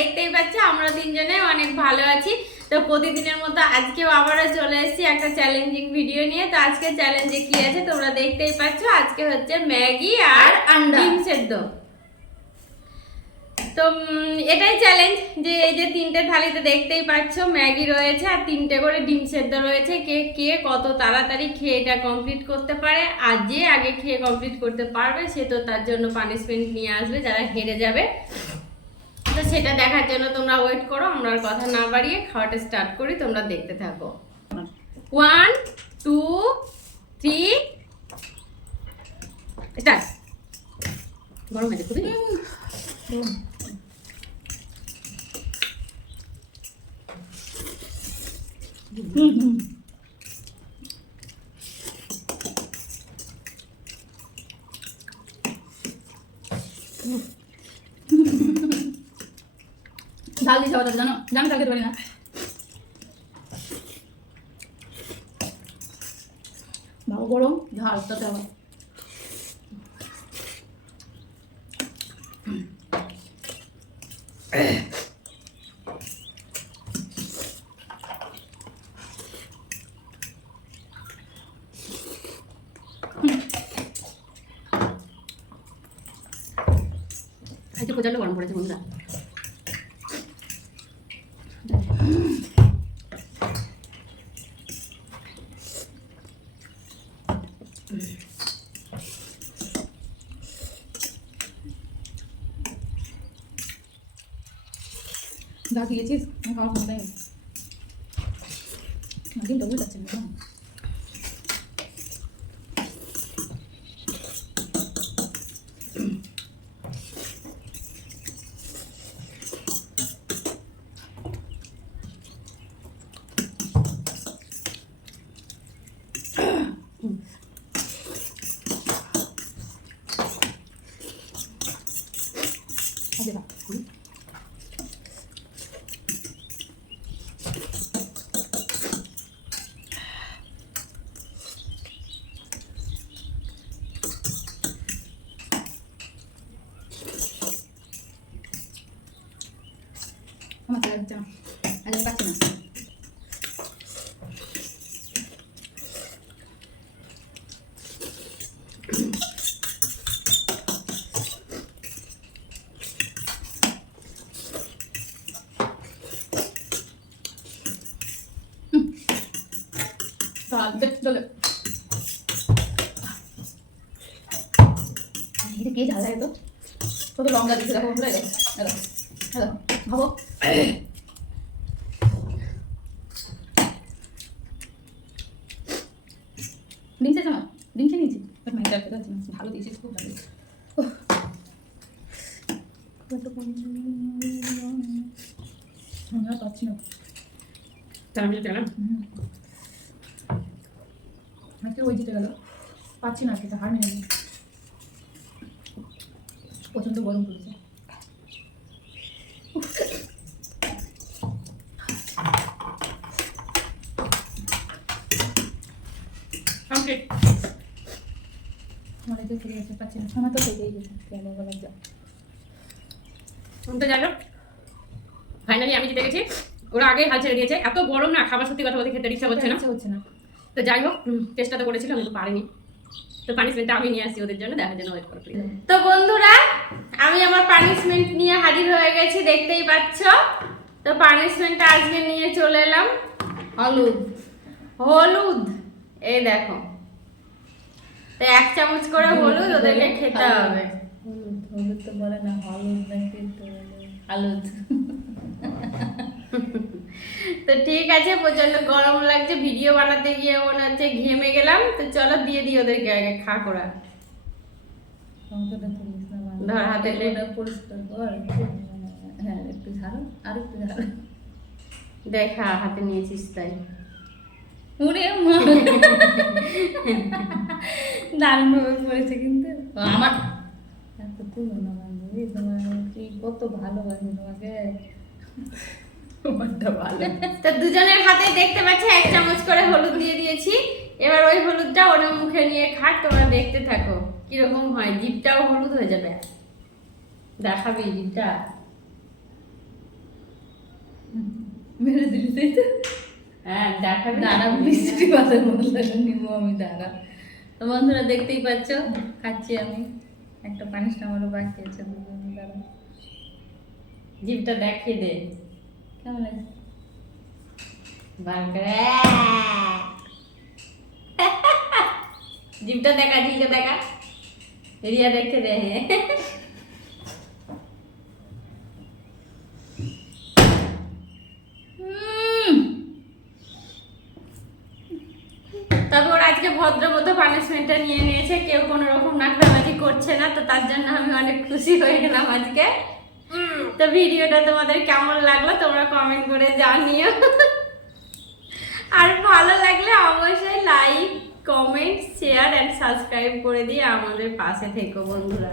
দেখতেই পাচ্ছ আমরা তিনজনে অনেক ভালো আছি। তো প্রতিদিনের মতো আজকেও আবারও চলে এসেছি একটা চ্যালেঞ্জিং ভিডিও নিয়ে। তো আজকে চ্যালেঞ্জে কি আছে তোমরা দেখতেই পাচ্ছ আজকে হচ্ছে ম্যাগি আর। ডিম সেদ্ধ। তো এটাই চ্যালেঞ্জ যে এই যে তিনটে থালিতে দেখতেই পাচ্ছ ম্যাগি রয়েছে আর তিনটে করে ডিম সেদ্ধ রয়েছে। কে কে কত তাড়াতাড়ি খেয়ে এটা কমপ্লিট করতে পারে আর যে আগে খেয়ে কমপ্লিট করতে পারবে সে তো তার জন্য পানিশমেন্ট নিয়ে আসবে যারা হেরে যাবে। তো সেটা দেখার জন্য তোমরা ওয়েট করো, আমরা আর কথা না বাড়িয়ে খাওয়াটা স্টার্ট করি, তোমরা দেখতে থাকো। ওয়ান টু থ্রি স্টার্ট গরম হয়েছে খুবই। ঝাল দিয়েছে আবার জানো? জানো খেতে পারি না? ভালো গরম, ঝাল, তাতে আবার। আজকে প্রচণ্ড গরম পড়েছে বন্ধুরা। যা খেয়েছিস আমি খাওয়ার ক্ষমতাই নেই ডিমটা বুঝতে পারছি না আগে দাও আমার চার চাম আজ আমি পাচ্ছি না Dale, dale. এটা কে ঝাল লাগে তো কত লঙ্কা দিচ্ছে দেখো বন্ধুরা দেখো দেখো দেখো ভাবো ডিম খেয়েছো না ডিম খেয়ে নিয়েছি। বাট মাইটা খেতে পারছি না। ভালো দিয়েছিস খুব ভালো দিয়েছিস ওহ। আমি আর পাচ্ছি না। আজকে ওই জিতে গেল। পাচ্ছি না খেতে হার মেনে। প্রচণ্ড গরম পড়েছে। কমপ্লিট আমার তো ফিরে গেছে পাচ্ছি না। আমার তো থেকেই গেছে। কেন বলা যা তো যাই হোক ফাইনালি আমি জিতে গেছি। ওরা আগেই হাল ছেড়ে দিয়েছে। এত গরম না খাবার সত্যি কথা বলতে খেতে ইচ্ছা করছে না। হচ্ছে না। তো যাই হোক চেষ্টা তো করেছিলাম কিন্তু পারিনি। তো পানিশমেন্টটা আমি নিয়ে আসছি ওদের জন্য দেখার জন্য ওয়েট করো তো বন্ধুরা আমি আমার পানিশমেন্ট নিয়ে হাজির হয়ে গেছি দেখতেই পাচ্ছ? তো পানিশমেন্টটা আজকে নিয়ে চলে এলাম। হলুদ। হলুদ। এই দেখো। এক চামচ করে হলুদ ওদেরকে খেতে হবে। হলুদ হলুদ তো বলে না হলুদ নাকি তো হলুদ তো ঠিক আছে প্রচণ্ড গরম লাগছে ভিডিও বানাতে গিয়ে মনে হচ্ছে ঘেমে গেলাম তো চলো দিয়ে দিই ওদেরকে আগে খা করা। ধর হাতে হ্যাঁ দেখা হাতে নিয়েছিস তাই। ওরে মা। দারুণ ভাবে পড়েছে কিন্তু। আমার? এত তুলো বান্ধবী তোমার কি কত ভালোবাসি তোমাকে। তোমারটা ভালো। তো দুজনের হাতে দেখতে পাচ্ছি এক চামচ করে হলুদ দিয়ে দিয়েছি। এবার ওই হলুদটা ওর মুখে নিয়ে খাট তোমরা দেখতে থাকো কীরকম হয়। জিভটাও হলুদ হয়ে যাবে। দেখাবি জিভটা। মেরে দিলি তাই তো? হ্যাঁ দেখাবি। দাঁড়া বৃষ্টি কথা বললে নিবো আমি দাঁড়া। তো বন্ধুরা দেখতেই পাচ্ছ খাচ্ছি আমি। একটা পানিস আমারও বাকি আছে দাঁড়া জিভটা দেখিয়ে দে। কেমন লাগে বার জিভটা দেখা জিভটা দেখা। রিয়া দেখে দে। তবে ভদ্র মতো পানিশমেন্টটা নিয়ে নিয়েছে। কেউ কোনো রকম নাকড়াবাজি করছে না তো তার জন্য আমি অনেক খুশি হয়ে গেলাম আজকে। তো ভিডিওটা তোমাদের কেমন লাগল তোমরা কমেন্ট করে জানিও। আর ভালো লাগলে অবশ্যই like comment share and subscribe করে দিয়ে আমাদের পাশে থেকো বন্ধুরা।